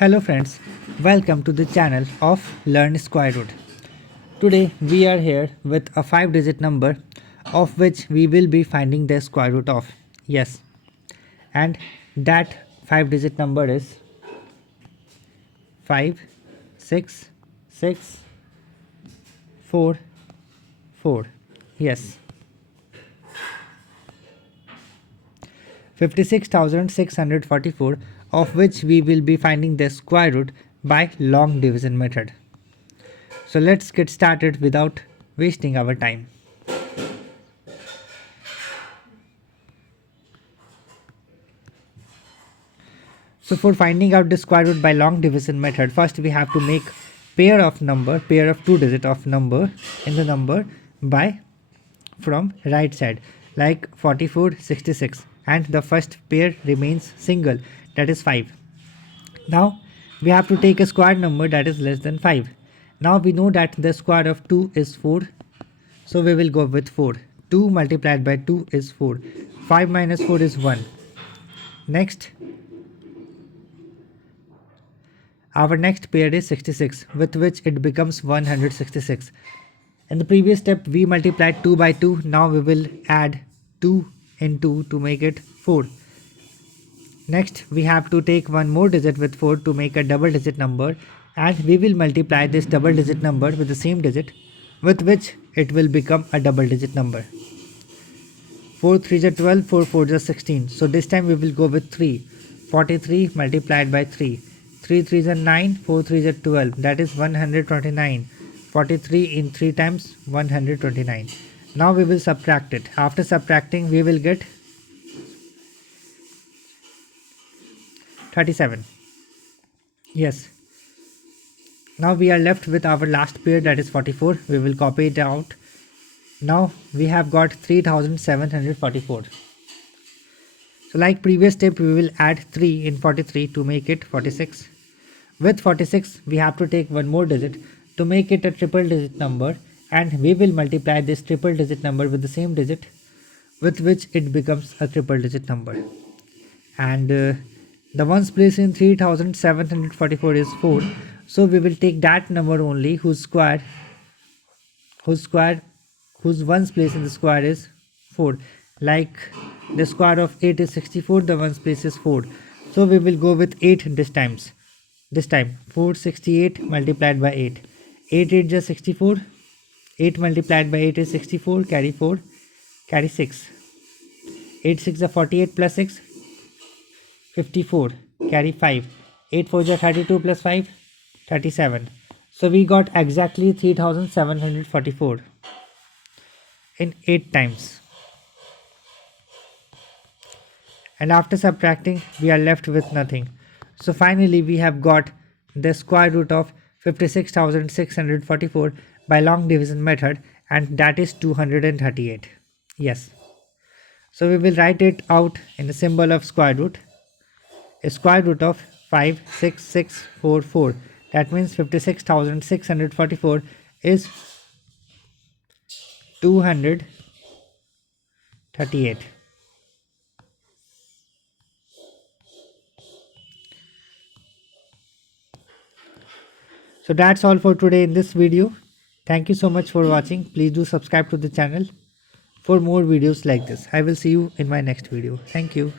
Hello friends, welcome to the channel of Learn Square Root. Today we are here with a 5-digit number of which we will be finding the square root of. Yes, and that 5-digit number is 5 6 6 4 4. Yes, 56,644, of which we will be finding the square root by long division method. So let's get started without wasting our time. So for finding out the square root by long division method, first we have to make pair of 2 digit of number in the number by from right side, like 44, 66, and the first pair remains single, that is 5. Now we have to take a square number that is less than 5. Now we know that the square of 2 is 4, so we will go with 4. 2 multiplied by 2 is 4. 5 minus 4 is 1. Next, our next pair is 66, with which it becomes 166. In the previous step we multiplied 2 by 2, now we will add 2 in 2 to make it 4. Next we have to take one more digit with 4 to make a double digit number, and we will multiply this double digit number with the same digit, with which it will become a double digit number. 4 3s are 12, 4 4s are 16, so this time we will go with 3. 43 multiplied by 3. 3 3s are 9, 4 3s are 12, that is 129. 43 in 3 times 129. Now we will subtract it. After subtracting we will get 37. Yes. Now we are left with our last pair, that is 44. We will copy it out. Now we have got 3744. So like previous step we will add 3 in 43 to make it 46. With 46 we have to take one more digit to make it a triple digit number, and we will multiply this triple digit number with the same digit, with which it becomes a triple digit number. And the ones place in 3744 is 4, so we will take that number only whose ones place in the square is 4. Like the square of 8 is 64, the ones place is 4, so we will go with 8 this time 468 multiplied by 8. 8 8 is 64. 8 multiplied by 8 is 64, carry 4, carry 6. 8 6 is 48 plus 6, 54, carry 5. 8 4 is 32 plus 5, 37. So we got exactly 3744 in 8 times. And after subtracting we are left with nothing. So finally we have got the square root of 56,644 by long division method, and that is 238. Yes. So we will write it out in the symbol of square root. A square root of 56644. That means 56,644 is 238. So that's all for today in this video. Thank you so much for watching. Please do subscribe to the channel for more videos like this. I will see you in my next video. Thank you.